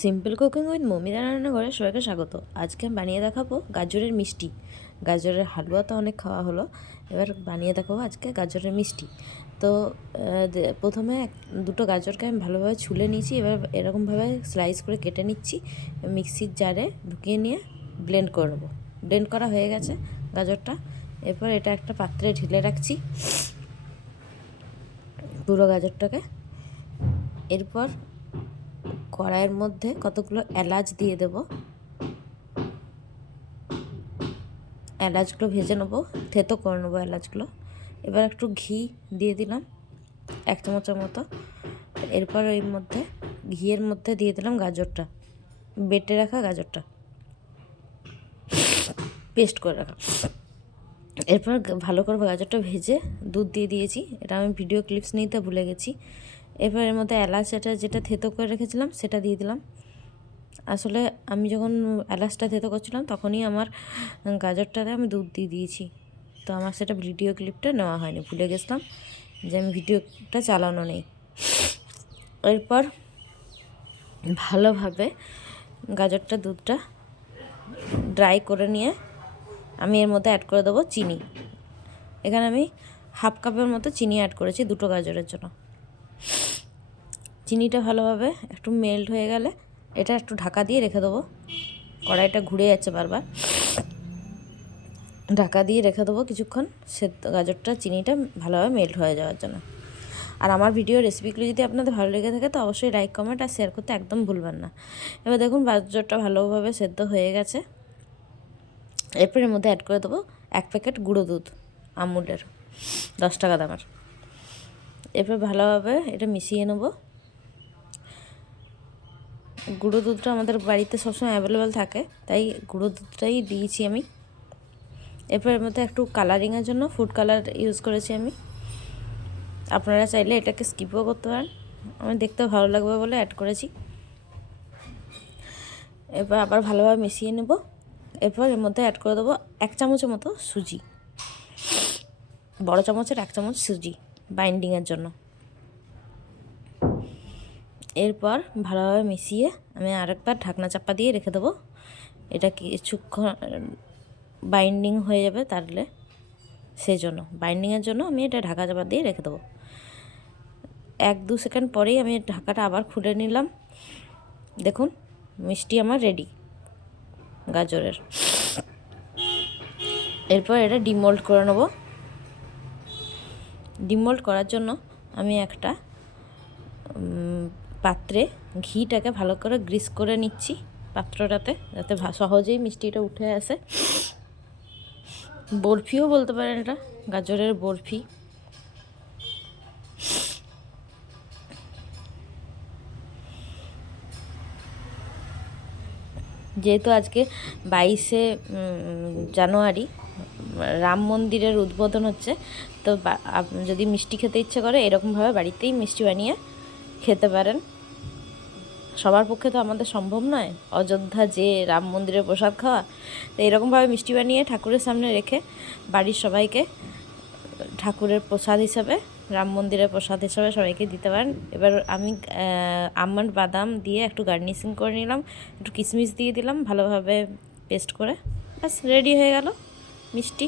Simple cooking with Momita রান্নাঘরে সবাইকে স্বাগত। আজকে আমি বানিয়ে দেখাবো গাজরের মিষ্টি। গাজরের হালুয়া তো অনেক খাওয়া হলো, এবার বানিয়ে দেখাবো আজকে গাজরের মিষ্টি। তো প্রথমে দুটো গাজরকে আমি ভালোভাবে ছুলে নিয়েছি, এবার এরকমভাবে স্লাইস করে কেটে নিচ্ছি, মিক্সির জারে ঢুকিয়ে নিয়ে ব্লেন্ড করে নেবো। ব্লেন্ড করা হয়ে গেছে গাজরটা। এরপর এটা একটা পাত্রে ঢেলে রাখছি পুরো গাজরটাকে। এরপর কড়াইয়ের মধ্যে কতগুলো এলাচ দিয়ে দেব, এলাচগুলো ভেজে নেবো, থেতো করে নেবো এলাচগুলো। এবার একটু ঘি দিয়ে দিলাম 1 চামচের মতো। এরপর এর মধ্যে ঘিয়ের মধ্যে দিয়ে দিলাম গাজরটা, বেটে রাখা গাজরটা, পেস্ট করে রাখা। এরপর ভালো করে গাজরটা ভেজে দুধ দিয়ে দিয়েছি, এটা আমি ভিডিও ক্লিপস নিতে ভুলে গেছি। এরপর এর মধ্যে এলাচটা যেটা থেতো করে রেখেছিলাম সেটা দিয়ে দিলাম। আসলে আমি যখন এলাচটা থেতো করছিলাম তখনই আমার গাজরটাতে আমি দুধ দিয়ে দিয়েছি, তো আমার সেটা ভিডিও ক্লিপটা নেওয়া হয়নি, ভুলে গেছিলাম যে আমি ভিডিওটা চালানো নেই। এরপর ভালোভাবে গাজরটা দুধটা ড্রাই করে নিয়ে আমি এর মধ্যে অ্যাড করে দেবো চিনি। এখানে আমি 1/2 কাপের মতো চিনি অ্যাড করেছি দুটো গাজরের জন্য। চিনিটা ভালোভাবে একটু মেল্ট হয়ে গেলে এটা একটু ঢাকা দিয়ে রেখে দেবো। কড়াইটা ঘুরে যাচ্ছে বারবার, ঢাকা দিয়ে রেখে দেবো কিছুক্ষণ, গাজরটা চিনিটা ভালোভাবে মেল্ট হয়ে যাওয়ার জন্য। আর আমার ভিডিও রেসিপিগুলো যদি আপনাদের ভালো লেগে থাকে তো অবশ্যই লাইক, কমেন্ট আর শেয়ার করতে একদম ভুলবেন না। এবার দেখুন গাজরটা ভালোভাবে সেদ্ধ হয়ে গেছে। এরপর এর মধ্যে অ্যাড করে দেবো 1 প্যাকেট গুঁড়ো দুধ, আমুলের 10 টাকা দামের। এরপর ভালোভাবে এটা মিশিয়ে নেব। গুঁড়ো দুধটা আমাদের বাড়িতে সবসময় অ্যাভেলেবেল থাকে, তাই গুঁড়ো দুধটাই দিয়েছি আমি। এরপর এর মধ্যে একটু কালারিংয়ের জন্য ফুড কালার ইউজ করেছি আমি, আপনারা চাইলে এটাকে স্কিপও করতে পারেন, আমি দেখতে ভালো লাগবে বলে অ্যাড করেছি। এরপর আবার ভালোভাবে মিশিয়ে নেব। এরপর এর মধ্যে অ্যাড করে দেবো 1 চামচের মতো সুজি, বড় চামচের 1 চামচ সুজি বাইন্ডিংয়ের জন্য। এরপর ভালোভাবে মিশিয়ে আমি আরেকবার ঢাকনা চাপা দিয়ে রেখে দেবো। এটা কিছুক্ষণ বাইন্ডিং হয়ে যাবে, তাহলে সেই জন্য বাইন্ডিংয়ের জন্য আমি এটা ঢাকা চাপা দিয়ে রেখে দেবো। 1-2 সেকেন্ড পরেই আমি ঢাকাটা আবার খুলে নিলাম। দেখুন মিষ্টি আমার রেডি গাজরের। এরপর এটা ডিমোল্ড করে নেব। ডিমোল্ড করার জন্য আমি একটা পাত্রে ঘিটাকে ভালো করে গ্রিস করে নিচ্ছি পাত্রটাতে, যাতে সহজেই মিষ্টিটা উঠে আসে। বরফিও বলতে পারেন, এটা গাজরের বরফি। যেহেতু আজকে 22শে জানুয়ারি রাম মন্দিরের উদ্বোধন হচ্ছে, তো যদি মিষ্টি খেতে ইচ্ছে করে এরকমভাবে বাড়িতেই মিষ্টি বানিয়ে খেতে পারেন। সবার পক্ষে তো আমাদের সম্ভব নয় অযোধ্যা যে রাম মন্দিরের প্রসাদ খাওয়া, তো এরকমভাবে মিষ্টি বানিয়ে ঠাকুরের সামনে রেখে বাড়ির সবাইকে ঠাকুরের প্রসাদ হিসাবে, রাম মন্দিরের প্রসাদ হিসাবে সবাইকে দিতে পারেন। এবার আমি আমন্ড বাদাম দিয়ে একটু গার্নিশিং করে নিলাম, একটু কিশমিশ দিয়ে দিলাম ভালোভাবে পেস্ট করে, ব্যাস রেডি হয়ে গেল মিষ্টি।